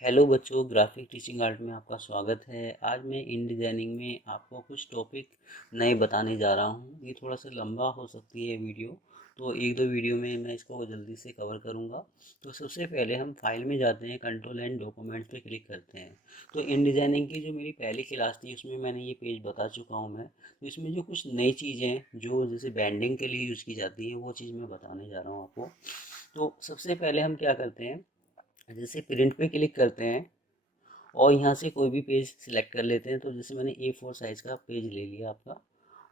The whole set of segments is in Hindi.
हेलो बच्चों, ग्राफिक टीचिंग आर्ट में आपका स्वागत है। आज मैं इन डिज़ाइनिंग में आपको कुछ टॉपिक नए बताने जा रहा हूँ। ये थोड़ा सा लंबा हो सकती है वीडियो, तो एक दो वीडियो में मैं इसको जल्दी से कवर करूँगा। तो सबसे पहले हम फाइल में जाते हैं, कंट्रोल एंड डॉक्यूमेंट्स पे क्लिक करते हैं। तो इन डिज़ाइनिंग की जो मेरी पहली क्लास थी उसमें मैंने ये पेज बता चुका हूँ मैं। तो इसमें जो कुछ नई चीज़ें जो जैसे बैंडिंग के लिए यूज़ की जाती हैं वो चीज़ मैं बताने जा रहा हूँ आपको। तो सबसे पहले हम क्या करते हैं, जैसे प्रिंट पे क्लिक करते हैं और यहाँ से कोई भी पेज सिलेक्ट कर लेते हैं। तो जैसे मैंने A4 साइज़ का पेज ले लिया आपका,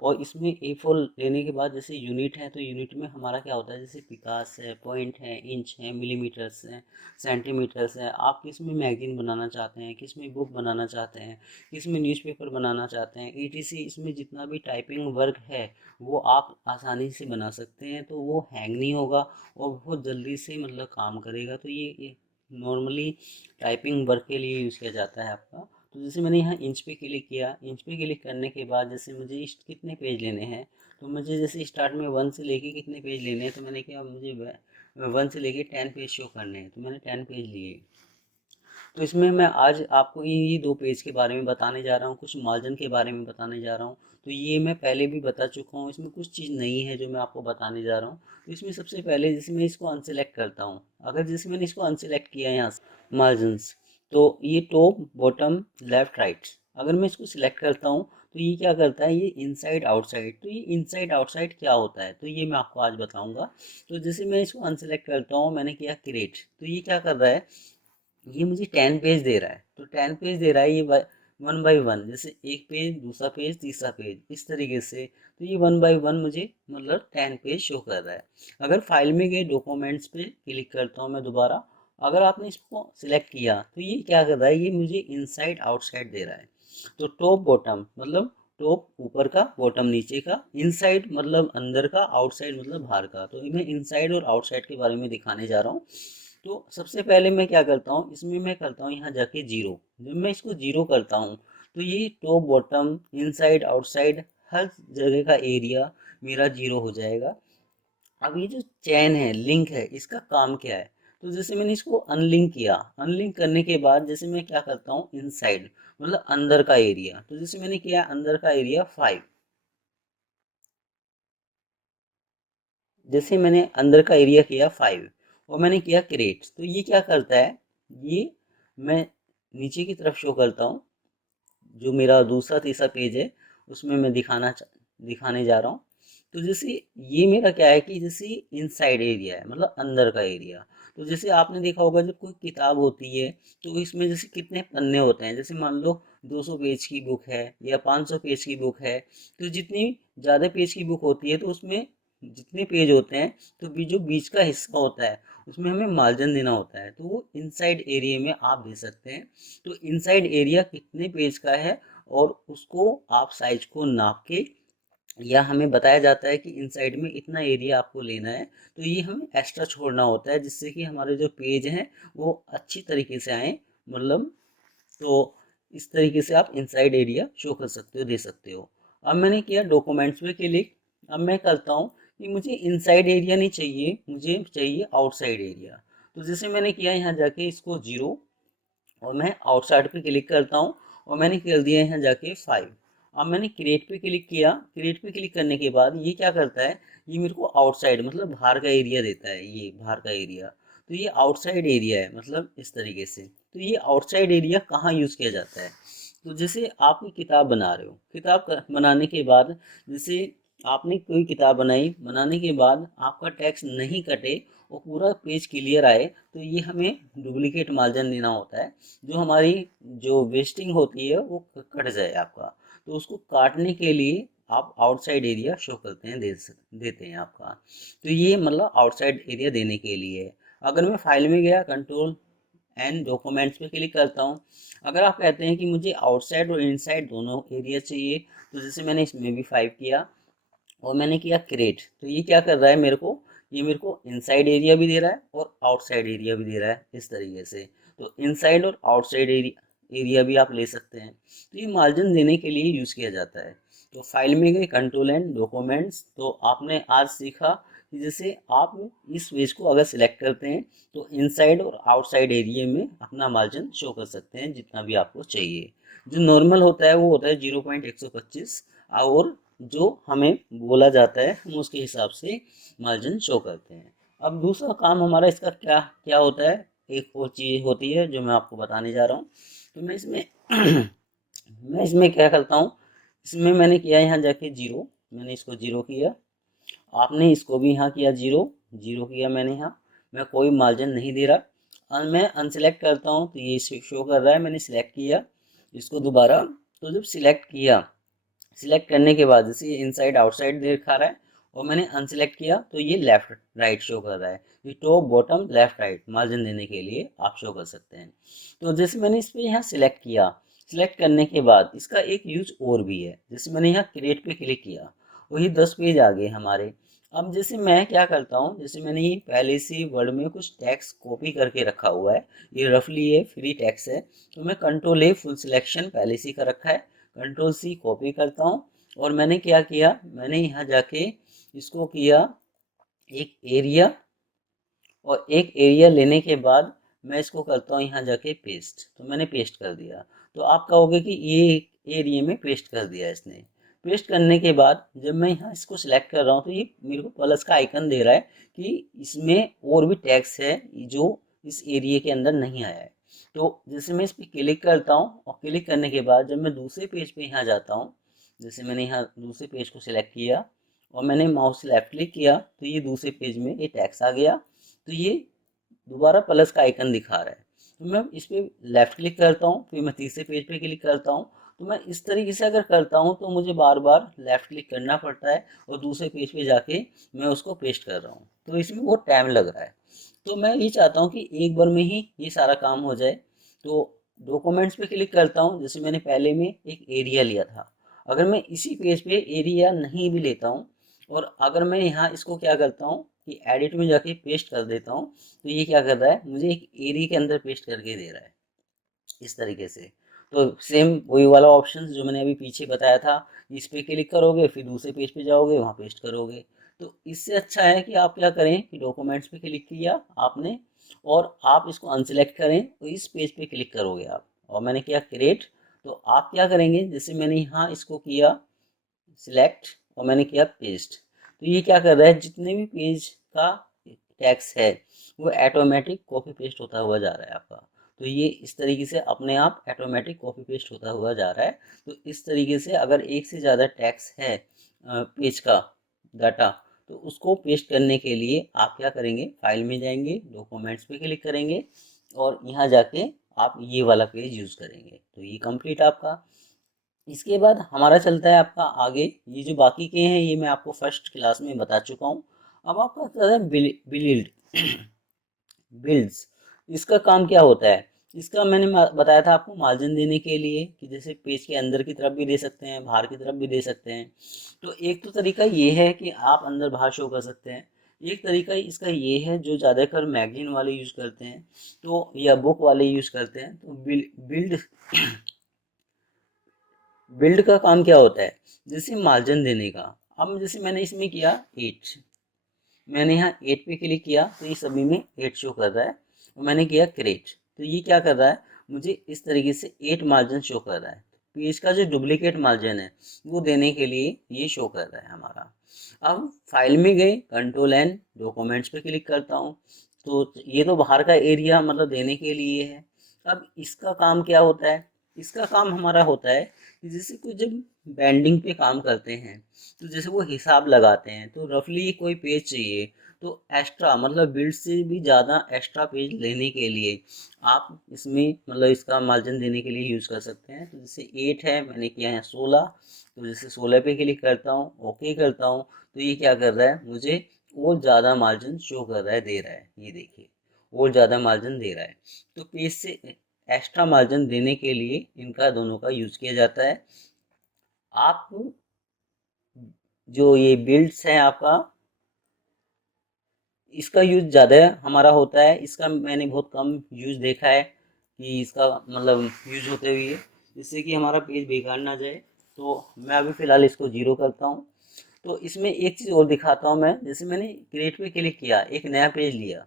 और इसमें A4 लेने के बाद जैसे यूनिट है तो यूनिट में हमारा क्या होता है, जैसे पिकास है, पॉइंट है, इंच है, मिलीमीटर्स हैं, सेंटीमीटर्स है। आप किस में मैगजीन बनाना चाहते हैं, किस में बुक बनाना चाहते हैं, किस में न्यूज़पेपर बनाना चाहते हैं, ETC इसमें जितना भी टाइपिंग वर्क है वो आप आसानी से बना सकते हैं। तो वो हैंग नहीं होगा और बहुत जल्दी से मतलब काम करेगा। तो ये नॉर्मली टाइपिंग वर्क के लिए यूज़ किया जाता है आपका। तो जैसे मैंने यहाँ इंच पे क्लिक किया, इंच पे क्लिक करने के बाद जैसे मुझे कितने पेज लेने हैं, तो मुझे जैसे स्टार्ट में 1 से लेके कितने पेज लेने हैं, तो मैंने क्या, मुझे 1 से लेके 10 पेज शो करने हैं, तो मैंने 10 पेज लिए। तो इसमें मैं आज आपको ये 2 पेज के बारे में बताने जा रहा हूँ, कुछ मार्जिन के बारे में बताने जा रहा हूँ। तो ये मैं पहले भी बता चुका हूँ, इसमें कुछ चीज़ नई है जो मैं आपको बताने जा रहा हूँ। तो इसमें सबसे पहले जैसे मैं इसको अनसेलेक्ट करता हूँ, अगर जैसे मैंने इसको अनसेलेक्ट किया यहाँ से मार्जिन्स, तो ये टॉप, बॉटम, लेफ्ट, राइट, अगर मैं इसको सिलेक्ट करता हूँ तो ये क्या करता है, ये इनसाइड आउटसाइड। तो ये इनसाइड आउटसाइड क्या होता है, तो ये मैं आपको आज बताऊंगा। तो जैसे मैं इसको अनसेलेक्ट करता हूँ, मैंने किया क्रिएट, तो ये क्या कर रहा है, ये मुझे 10 पेज दे रहा है। तो 10 पेज दे रहा है ये 1 बाय 1, जैसे एक पेज, दूसरा पेज, तीसरा पेज, इस तरीके से। तो ये 1 बाय 1 मुझे मतलब 10 पेज शो कर रहा है। अगर फाइल में गए डॉक्यूमेंट्स पे क्लिक करता हूँ मैं दोबारा, अगर आपने इसको सिलेक्ट किया तो ये क्या कर रहा है, ये मुझे इनसाइड आउटसाइड दे रहा है। तो टॉप बॉटम मतलब टॉप ऊपर का, बॉटम नीचे का, इनसाइड मतलब अंदर का, आउटसाइड मतलब बाहर का। तो मैं इनसाइड और आउटसाइड के बारे में दिखाने जा रहा हूँ। तो सबसे पहले मैं क्या करता हूँ, इसमें मैं करता हूँ यहाँ जाके जीरो। जब मैं इसको जीरो करता हूँ तो ये टॉप बॉटम इनसाइड आउटसाइड हर जगह का एरिया मेरा जीरो हो जाएगा। अब ये जो चेन है, लिंक है, इसका काम क्या है, तो जैसे मैंने इसको अनलिंक किया, अनलिंक करने के बाद जैसे मैं क्या करता हूँ, इनसाइड मतलब अंदर का एरिया। तो जैसे मैंने किया अंदर का एरिया 5, जैसे मैंने अंदर का एरिया किया 5 और मैंने किया क्रिएट, तो ये क्या करता है, ये मैं नीचे की तरफ शो करता हूँ। जो मेरा दूसरा तीसरा पेज है उसमें मैं दिखाने जा रहा हूँ। तो जैसे ये मेरा क्या है कि जैसे इनसाइड एरिया है मतलब अंदर का एरिया। तो जैसे आपने देखा होगा जब कोई किताब होती है तो इसमें जैसे कितने पन्ने होते हैं, जैसे मान लो 200 पेज की बुक है या 500 पेज की बुक है। तो जितनी ज़्यादा पेज की बुक होती है तो उसमें जितने पेज होते हैं, तो जो बीच का हिस्सा होता है उसमें हमें मार्जिन देना होता है, तो वो इनसाइड एरिया में आप दे सकते हैं। तो इनसाइड एरिया कितने पेज का है और उसको आप साइज को नाप के, या हमें बताया जाता है कि इनसाइड में इतना एरिया आपको लेना है, तो ये हमें एक्स्ट्रा छोड़ना होता है जिससे कि हमारे जो पेज हैं वो अच्छी तरीके से आए, मतलब। तो इस तरीके से आप इनसाइड एरिया शो कर सकते हो, दे सकते हो। अब मैंने किया डॉक्यूमेंट्स पे क्लिक। अब मैं करता हूँ कि मुझे इनसाइड एरिया नहीं चाहिए, मुझे चाहिए आउटसाइड एरिया। तो जैसे मैंने किया यहाँ जाके इसको जीरो और मैं आउटसाइड पे क्लिक करता हूँ और मैंने कर दिया यहाँ जाके 5। अब मैंने क्रिएट पे क्लिक किया, क्रिएट पे क्लिक करने के बाद ये क्या करता है, ये मेरे को आउटसाइड मतलब बाहर का एरिया देता है, ये बाहर का एरिया। तो ये आउटसाइड एरिया है मतलब इस तरीके से। तो ये आउटसाइड एरिया कहाँ यूज़ किया जाता है, तो जैसे आप कोई किताब बना रहे हो, बनाने के बाद जैसे आपने कोई किताब बनाई, बनाने के बाद आपका टेक्स्ट नहीं कटे और पूरा पेज क्लियर आए, तो ये हमें डुप्लीकेट मार्जिन देना होता है। जो हमारी जो वेस्टिंग होती है वो कट जाए आपका। तो उसको काटने के लिए आप आउटसाइड एरिया शो करते हैं, देते हैं आपका। तो ये मतलब आउटसाइड एरिया देने के लिए है। अगर मैं फाइल में गया, कंट्रोल एंड डॉक्यूमेंट्स पे क्लिक करता हूँ, अगर आप कहते हैं कि मुझे आउटसाइड और इनसाइड दोनों एरिया चाहिए, तो जैसे मैंने इसमें भी 5 किया और मैंने किया क्रिएट, तो ये क्या कर रहा है मेरे को, ये मेरे को इनसाइड एरिया भी दे रहा है और आउटसाइड एरिया भी दे रहा है इस तरीके से। तो इनसाइड और आउटसाइड एरिया भी आप ले सकते हैं। तो ये मार्जिन देने के लिए यूज़ किया जाता है। तो फाइल में गए, कंट्रोल एंड डॉक्यूमेंट्स, तो आपने आज सीखा कि जैसे आप इस पेज को अगर सिलेक्ट करते हैं तो इनसाइड और आउटसाइड एरिया में अपना मार्जिन शो कर सकते हैं जितना भी आपको चाहिए। जो नॉर्मल होता है वो होता है 0.125 और जो हमें बोला जाता है हम उसके हिसाब से मार्जिन शो करते हैं। अब दूसरा काम हमारा इसका क्या क्या होता है, एक और चीज़ होती है जो मैं आपको बताने जा रहा हूँ। तो मैं इसमें मैं इसमें क्या करता हूँ, इसमें मैंने किया यहाँ जाके जीरो, मैंने इसको जीरो किया, आपने इसको भी यहाँ किया जीरो, जीरो किया मैंने यहाँ, मैं कोई मार्जिन नहीं दे रहा और मैं अनसेलेक्ट करता हूँ तो ये शो कर रहा है मैंने सिलेक्ट किया इसको दोबारा। तो जब सिलेक्ट किया, सिलेक्ट करने के बाद जैसे ये इनसाइड आउटसाइड दिखा रहा है और मैंने अनसिलेक्ट किया तो ये लेफ्ट राइट शो कर रहा है। ये top bottom left right margin देने के लिए आप शो कर सकते हैं। तो जैसे मैंने इस पर यहाँ सिलेक्ट किया, सिलेक्ट करने के बाद इसका एक यूज और भी है, जैसे मैंने यहाँ क्रिएट पे क्लिक किया वही 10 पेज आ गए हमारे। अब जैसे मैं क्या करता हूँ, जैसे मैंने ये पहले से वर्ड में कुछ टैक्स कॉपी करके रखा हुआ है, ये रफली ये फ्री टैक्स है, तो मैं कंट्रोल ए फुल सिलेक्शन पहले से कर रखा है, कंट्रोल सी कॉपी करता हूँ और मैंने क्या किया, मैंने यहाँ जाके इसको किया एक एरिया और एक एरिया लेने के बाद मैं इसको करता हूँ यहाँ जाके पेस्ट, तो मैंने पेस्ट कर दिया। तो आप कहोगे कि ये एरिया में पेस्ट कर दिया इसने। पेस्ट करने के बाद जब मैं यहाँ इसको सिलेक्ट कर रहा हूँ तो ये मेरे को प्लस का आइकन दे रहा है कि इसमें और भी टैक्स है जो इस एरिया के अंदर नहीं आया है। तो जैसे मैं इस पर क्लिक करता हूँ और क्लिक करने के बाद जब मैं दूसरे पेज पे यहाँ जाता हूँ, जैसे मैंने यहाँ दूसरे पेज को सिलेक्ट किया और मैंने माउस से लेफ्ट क्लिक किया तो ये दूसरे पेज में ये टैक्स आ गया। तो ये दोबारा प्लस का आइकन दिखा रहा है, तो मैं इस पर लेफ्ट क्लिक करता हूँ, फिर मैं तीसरे पेज पे क्लिक करता हूँ। तो मैं इस तरीके से अगर करता हूँ तो मुझे बार बार लेफ्ट क्लिक करना पड़ता है और दूसरे पेज पे जाके मैं उसको पेस्ट कर रहा हूँ, तो इसमें बहुत टाइम लग रहा है। तो मैं ये चाहता हूँ कि एक बार में ही ये सारा काम हो जाए। तो डॉक्यूमेंट्स पे क्लिक करता हूँ, जैसे मैंने पहले में एक एरिया लिया था, अगर मैं इसी पेज पे एरिया नहीं भी लेता हूँ और अगर मैं यहाँ इसको क्या करता हूँ कि एडिट में जाके पेस्ट कर देता हूँ, तो ये क्या कर रहा है, मुझे एक एरिया के अंदर पेस्ट करके दे रहा है इस तरीके से। तो सेम वही वाला ऑप्शन जो मैंने अभी पीछे बताया था, इस पे क्लिक करोगे फिर दूसरे पेज पे जाओगे वहाँ पेस्ट करोगे। तो इससे अच्छा है कि आप क्या करें कि डॉक्यूमेंट्स पे क्लिक किया आपने और आप इसको अनसेलेक्ट करें तो इस पेज पे क्लिक करोगे आप, और मैंने किया क्रिएट। तो आप क्या करेंगे, जैसे मैंने यहाँ इसको किया सिलेक्ट और मैंने किया पेस्ट, तो ये क्या कर रहा है, जितने भी पेज का टैक्स है वो ऑटोमेटिक कॉपी पेस्ट होता हुआ जा रहा है आपका। तो ये इस तरीके से अपने आप ऑटोमेटिक कॉपी पेस्ट होता हुआ जा रहा है। तो इस तरीके से अगर एक से ज़्यादा टैक्स है पेज का डाटा, तो उसको पेस्ट करने के लिए आप क्या करेंगे, फाइल में जाएंगे, डॉक्यूमेंट्स पे क्लिक करेंगे और यहाँ जाके आप ये वाला पेज यूज़ करेंगे। तो ये कंप्लीट आपका। इसके बाद हमारा चलता है आपका आगे, ये जो बाकी के हैं ये मैं आपको फर्स्ट क्लास में बता चुका हूँ। अब आपका चलता है बिल्ड बिल्ड्स। इसका काम क्या होता है, इसका मैंने बताया था आपको मार्जिन देने के लिए कि जैसे पेज के अंदर की तरफ भी दे सकते हैं बाहर की तरफ भी दे सकते हैं। तो एक तो तरीका ये है कि आप अंदर बाहर शो कर सकते हैं, एक तरीका इसका ये है जो ज़्यादातर मैगजीन वाले यूज़ करते हैं तो या बुक वाले यूज़ करते हैं। तो बिल्ड बिल्ड का काम क्या होता है, जैसे मार्जिन देने का। अब जैसे मैंने इसमें किया 8, मैंने यहाँ 8 पे क्लिक किया तो ये सभी में 8 शो कर रहा है और मैंने किया क्रिएट, तो ये क्या कर रहा है, मुझे इस तरीके से 8 मार्जिन शो कर रहा है। पेज का जो डुप्लीकेट मार्जिन है वो देने के लिए ये शो कर रहा है हमारा। अब फाइल में गए, कंट्रोल एन डॉक्यूमेंट्स पे क्लिक करता हूँ, तो ये तो बाहर का एरिया मतलब देने के लिए है। अब इसका काम क्या होता है, इसका काम हमारा होता है कि जैसे कोई जब बैंडिंग पे काम करते हैं तो जैसे वो हिसाब लगाते हैं तो रफली कोई पेज चाहिए, तो एक्स्ट्रा मतलब बिल्ड से भी ज़्यादा एक्स्ट्रा पेज लेने के लिए आप इसमें मतलब इसका मार्जिन देने के लिए यूज़ कर सकते हैं। तो जैसे 8 है, मैंने किया है 16, तो जैसे 16 पे क्लिक करता हूँ ओके करता हूँ, तो ये क्या कर रहा है, मुझे और ज़्यादा मार्जिन शो कर रहा है, दे रहा है, ये देखिए और ज़्यादा मार्जिन दे रहा है। तो पेज से एक्स्ट्रा मार्जिन देने के लिए इनका दोनों का यूज़ किया जाता है। आप जो ये बिल्ड्स है आपका, इसका यूज़ ज़्यादा हमारा होता है, इसका मैंने बहुत कम यूज़ देखा है कि इसका मतलब यूज़ होते हुए, जिससे कि हमारा पेज बेकार ना जाए। तो मैं अभी फ़िलहाल इसको जीरो करता हूँ। तो इसमें एक चीज़ और दिखाता हूँ मैं। जैसे मैंने क्रिएट पे क्लिक किया, एक नया पेज लिया,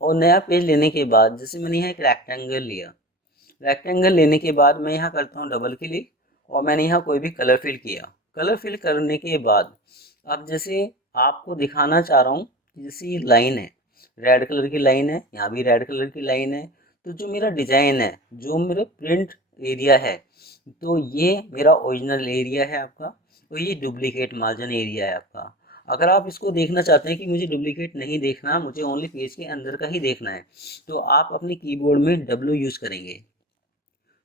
और नया पेज लेने के बाद जैसे मैंने यहाँ एक रेक्टेंगल लिया, रेक्टेंगल लेने के बाद मैं यहाँ करता हूँ डबल क्लिक, और मैंने यहाँ कोई भी कलर फिल किया। कलर फिल करने के बाद अब जैसे आपको दिखाना चाह रहा हूँ, जैसे ये लाइन है, रेड कलर की लाइन है, यहाँ भी रेड कलर की लाइन है। तो जो मेरा डिजाइन है, जो मेरा प्रिंट एरिया है, तो ये मेरा ओरिजिनल एरिया है आपका, तो ये डुप्लीकेट मार्जिन एरिया है आपका। अगर आप इसको देखना चाहते हैं कि मुझे डुप्लीकेट नहीं देखना, मुझे ओनली पेज के अंदर का ही देखना है, तो आप अपने कीबोर्ड में W यूज़ करेंगे।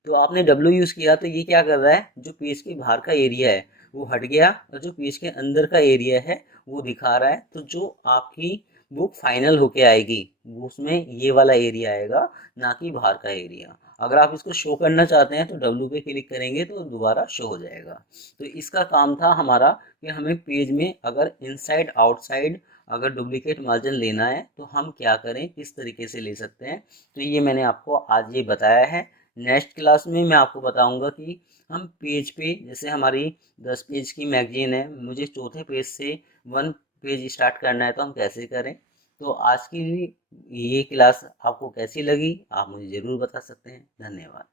तो आपने W यूज़ किया तो ये क्या कर रहा है, जो पेज के बाहर का एरिया है वो हट गया, और जो पेज के अंदर का एरिया है वो दिखा रहा है। तो जो आपकी बुक फाइनल होके आएगी वो उसमें ये वाला एरिया आएगा, ना कि बाहर का एरिया। अगर आप इसको शो करना चाहते हैं तो W पे क्लिक करेंगे तो दोबारा शो हो जाएगा। तो इसका काम था हमारा कि हमें पेज में अगर इनसाइड आउटसाइड अगर डुप्लीकेट मार्जिन लेना है तो हम क्या करें, किस तरीके से ले सकते हैं। तो ये मैंने आपको आज ये बताया है। नेक्स्ट क्लास में मैं आपको बताऊंगा कि हम पेज पे, जैसे हमारी 10 पेज की मैगजीन है, मुझे चौथे पेज से 1 पेज स्टार्ट करना है, तो हम कैसे करें। तो आज की ये क्लास आपको कैसी लगी, आप मुझे ज़रूर बता सकते हैं। धन्यवाद।